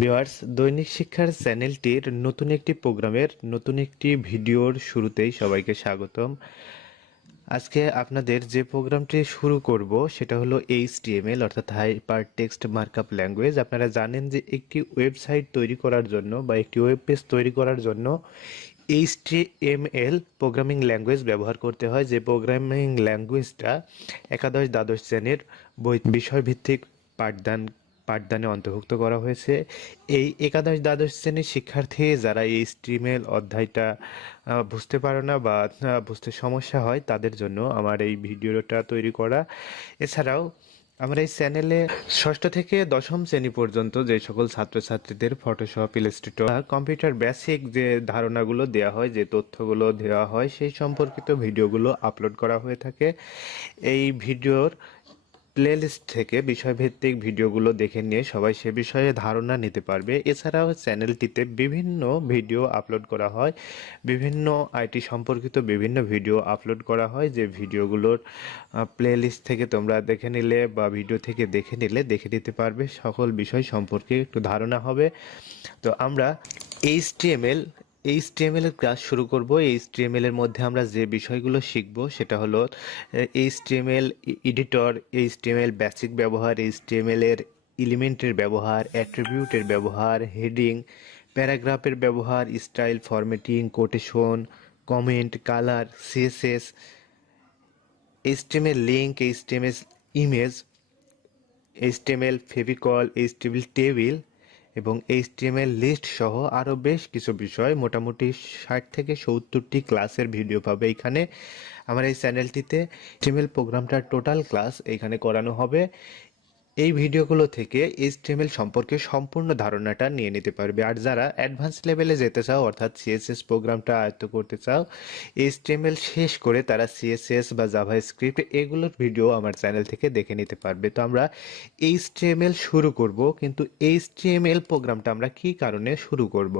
Viewers, দৈনিক শিক্ষার চ্যানেলটির নতুন একটি প্রোগ্রামের নতুন একটি ভিডিওর শুরুতেই সবাইকে স্বাগতম। আজকে আপনাদের যে প্রোগ্রামটি শুরু করব সেটা হলো HTML অর্থাৎ হাইপার টেক্সট মার্কআপ ল্যাঙ্গুয়েজ। আপনারা জানেন যে একটি ওয়েবসাইট তৈরি করার জন্য বা একটি ওয়েব পেজ তৈরি করার জন্য HTML প্রোগ্রামিং ল্যাঙ্গুয়েজ ব্যবহার করতে হয়, যে প্রোগ্রামিং ল্যাঙ্গুয়েজটা একাদশ দ্বাদশ শ্রেণীর বিষয়ভিত্তিক পাঠদানে অন্তর্ভুক্ত করা হয়েছে। এই একাদশ দ্বাদশ শ্রেণীর শিক্ষার্থী যারা এই HTML অধ্যায়টা বুঝতে পারে না বা বুঝতে সমস্যা হয় তাদের জন্য আমার এই ভিডিওটা তৈরি করা। এছাড়াও আমার এই চ্যানেলে ষষ্ঠ থেকে দশম শ্রেণী পর্যন্ত যে সকল ছাত্রছাত্রীদের ফটোশপ, ইলাস্ট্রেটর, কম্পিউটার বেসিক যে ধারণাগুলো দেওয়া হয়, যে তথ্যগুলো দেওয়া হয়, সেই সম্পর্কিত ভিডিওগুলো আপলোড করা হয়ে থাকে। এই ভিডিওর প্লেলিস্ট থেকে বিষয়ভিত্তিক ভিডিওগুলো দেখে নিয়ে সবাই সে বিষয়ে ধারণা নিতে পারবে। এছাড়াও চ্যানেলটিতে বিভিন্ন ভিডিও আপলোড করা হয়, বিভিন্ন আইটি সম্পর্কিত বিভিন্ন ভিডিও আপলোড করা হয়, যে ভিডিওগুলোর প্লেলিস্ট থেকে তোমরা দেখে নিলে বা ভিডিও থেকে দেখে নিতে পারবে, সকল বিষয় সম্পর্কে একটু ধারণা হবে। তো আমরা এইচটিএমএল এর ক্লাস শুরু করব। এইচটিএমএল এর মধ্যে আমরা যে বিষয়গুলো শিখব সেটা হলো এইচটিএমএল এডিটর, এইচটিএমএল বেসিক ব্যবহার, এইচটিএমএল এর এলিমেন্টের ব্যবহার, অ্যাট্রিবিউটের ব্যবহার, হেডিং, প্যারাগ্রাফের ব্যবহার, style, formatting, quotation, comment, colour, CSS, HTML link, HTML image, HTML Fevicol, HTML table এবং HTML লিস্ট সহ আরও বেশ কিছু বিষয়, মোটামুটি 60 থেকে 70টি ক্লাসের ভিডিও পাবে এখানে। আমার এই চ্যানেলটিতে HTML প্রোগ্রামটার টোটাল ক্লাস এখানে করানো হবে। এই ভিডিওগুলো থেকে HTML সম্পর্কে সম্পূর্ণ ধারণাটা নিয়ে নিতে পারবে। আর যারা অ্যাডভান্স লেভেলে যেতে চাও অর্থাৎ CSS প্রোগ্রামটা আয়ত্ত করতে চাও, HTML শেষ করে তারা CSS বা জাভাস্ক্রিপ্ট এগুলোর ভিডিও আমার চ্যানেল থেকে দেখে নিতে পারবে। তো আমরা HTML শুরু করব, কিন্তু HTML প্রোগ্রামটা আমরা কী কারণে শুরু করব?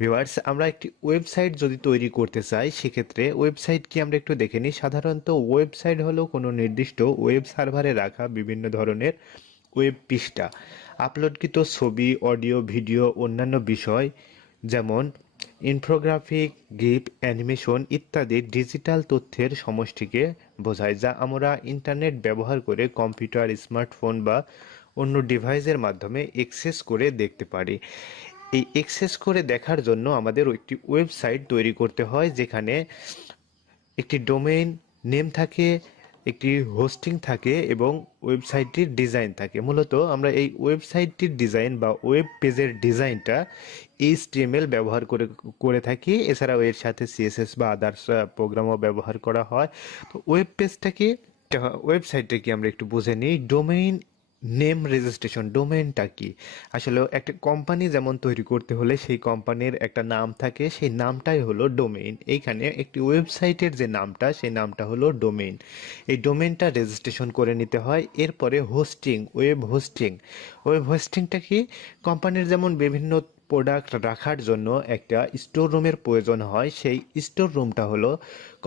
ভিউয়ার্স, আমরা একটি ওয়েবসাইট যদি তৈরি করতে চাই সেক্ষেত্রে ওয়েবসাইট কি আমরা একটু দেখে নিই। সাধারণত ওয়েবসাইট হলো কোনো নির্দিষ্ট ওয়েব সার্ভারে রাখা বিভিন্ন ধরনের ওয়েব পৃষ্ঠা, আপলোডকৃত ছবি, অডিও, ভিডিও, অন্যান্য বিষয় যেমন ইনফোগ্রাফিক, গিফ, অ্যানিমেশন ইত্যাদি ডিজিটাল তথ্যের সমষ্টিকে বোঝায়, যা আমরা ইন্টারনেট ব্যবহার করে কম্পিউটার, স্মার্টফোন বা অন্য ডিভাইসের মাধ্যমে অ্যাক্সেস করে দেখতে পারি। এই অ্যাক্সেস করে দেখার জন্য আমাদের একটি ওয়েবসাইট তৈরি করতে হয়, যেখানে একটি ডোমেইন নেম থাকে, একটি হোস্টিং থাকে এবং ওয়েবসাইটটির ডিজাইন থাকে। মূলত আমরা এই ওয়েবসাইটটির ডিজাইন বা ওয়েব পেজের ডিজাইনটা HTML ব্যবহার করে থাকি। এছাড়াও এর সাথে CSS বা আদার্স প্রোগ্রামও ব্যবহার করা হয়। তো ওয়েব পেজটা কি, ওয়েবসাইটটা কি আমরা একটু বুঝে নিই। ডোমেইন নেম রেজিস্ট্রেশন, ডোমেইনটা কি? আসলে একটা কোম্পানি যেমন তৈরি করতে হলে সেই কোম্পানির একটা নাম থাকে, সেই নামটাই হলো ডোমেইন। এইখানে একটি ওয়েবসাইটের যে নামটা, সেই নামটা হলো ডোমেইন। এই ডোমেইনটা রেজিস্ট্রেশন করে নিতে হয়। এরপরে হোস্টিং, ওয়েব হোস্টিংটা কি? কোম্পানির যেমন বিভিন্ন প্রোডাক্ট রাখার জন্য একটা স্টোর রুমের প্রয়োজন হয়, সেই স্টোর রুমটা হলো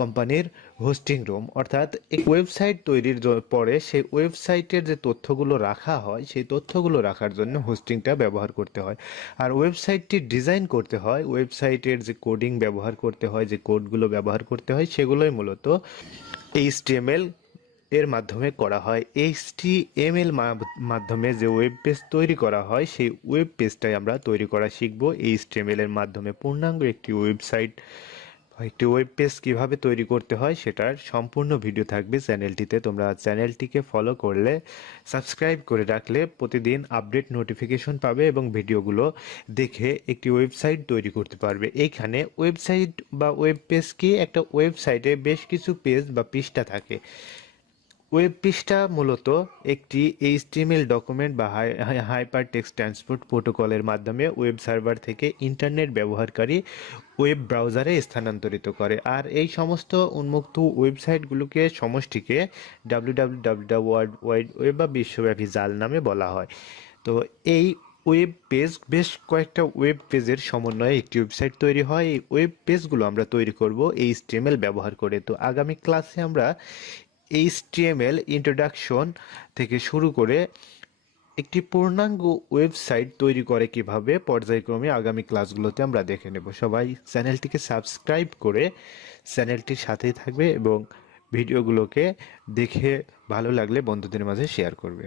কোম্পানির হোস্টিং রুম। অর্থাৎ এই ওয়েবসাইট তৈরির পরে সেই ওয়েবসাইটের যে তথ্যগুলো রাখা হয়, সেই তথ্যগুলো রাখার জন্য হোস্টিংটা ব্যবহার করতে হয়। আর ওয়েবসাইটটি ডিজাইন করতে হয়, ওয়েবসাইটের যে কোডিং ব্যবহার করতে হয়, যে কোডগুলো ব্যবহার করতে হয়, সেগুলোই মূলত HTML এর মাধ্যমে করা হয়। HTML মাধ্যমে যে ওয়েব পেজ তৈরি করা হয়, সেই ওয়েব পেজটাই আমরা তৈরি করা শিখব HTML এর মাধ্যমে। পূর্ণাঙ্গ একটি ওয়েবসাইট, একটি ওয়েব পেজ কীভাবে তৈরি করতে হয় সেটার সম্পূর্ণ ভিডিও থাকবে চ্যানেলটিতে। তোমরা চ্যানেলটিকে ফলো করলে, সাবস্ক্রাইব করে রাখলে প্রতিদিন আপডেট নোটিফিকেশন পাবে এবং ভিডিওগুলো দেখে একটি ওয়েবসাইট তৈরি করতে পারবে। এইখানে ওয়েবসাইট বা ওয়েব পেজ কি? একটা ওয়েবসাইটে বেশ কিছু পেজ বা পৃষ্ঠা থাকে। ওয়েব পৃষ্ঠা মূলত একটি HTML ডকুমেন্ট বা হাইপার টেক্সট ট্রান্সপোর্ট প্রোটোকলের মাধ্যমে ওয়েব সার্ভার থেকে ইন্টারনেট ব্যবহারকারী ওয়েব ব্রাউজারে স্থানান্তরিত করে। আর এই সমস্ত উন্মুক্ত ওয়েবসাইটগুলোকে সমষ্টিকে www ওয়ার্ল্ড ওয়াইড ওয়েব বা বিশ্বব্যাপী জাল নামে বলা হয়। তো এই ওয়েব পেজ, বেশ কয়েকটা ওয়েব পেজের সমন্বয়ে একটি ওয়েবসাইট তৈরি হয়। এই ওয়েব পেজগুলো আমরা তৈরি করব HTML ব্যবহার করে। তো আগামী ক্লাসে আমরা HTML ইন্ট্রোডাকশন থেকে শুরু করে একটি পূর্ণাঙ্গ ওয়েবসাইট তৈরি করে কিভাবে পর্যায়ক্রমে আগামী ক্লাসগুলোতে আমরা দেখে নেব। সবাই চ্যানেলটিকে সাবস্ক্রাইব করে চ্যানেলটির সাথেই থাকবে এবং ভিডিওগুলোকে দেখে ভালো লাগলে বন্ধুদের মাঝে শেয়ার করবে।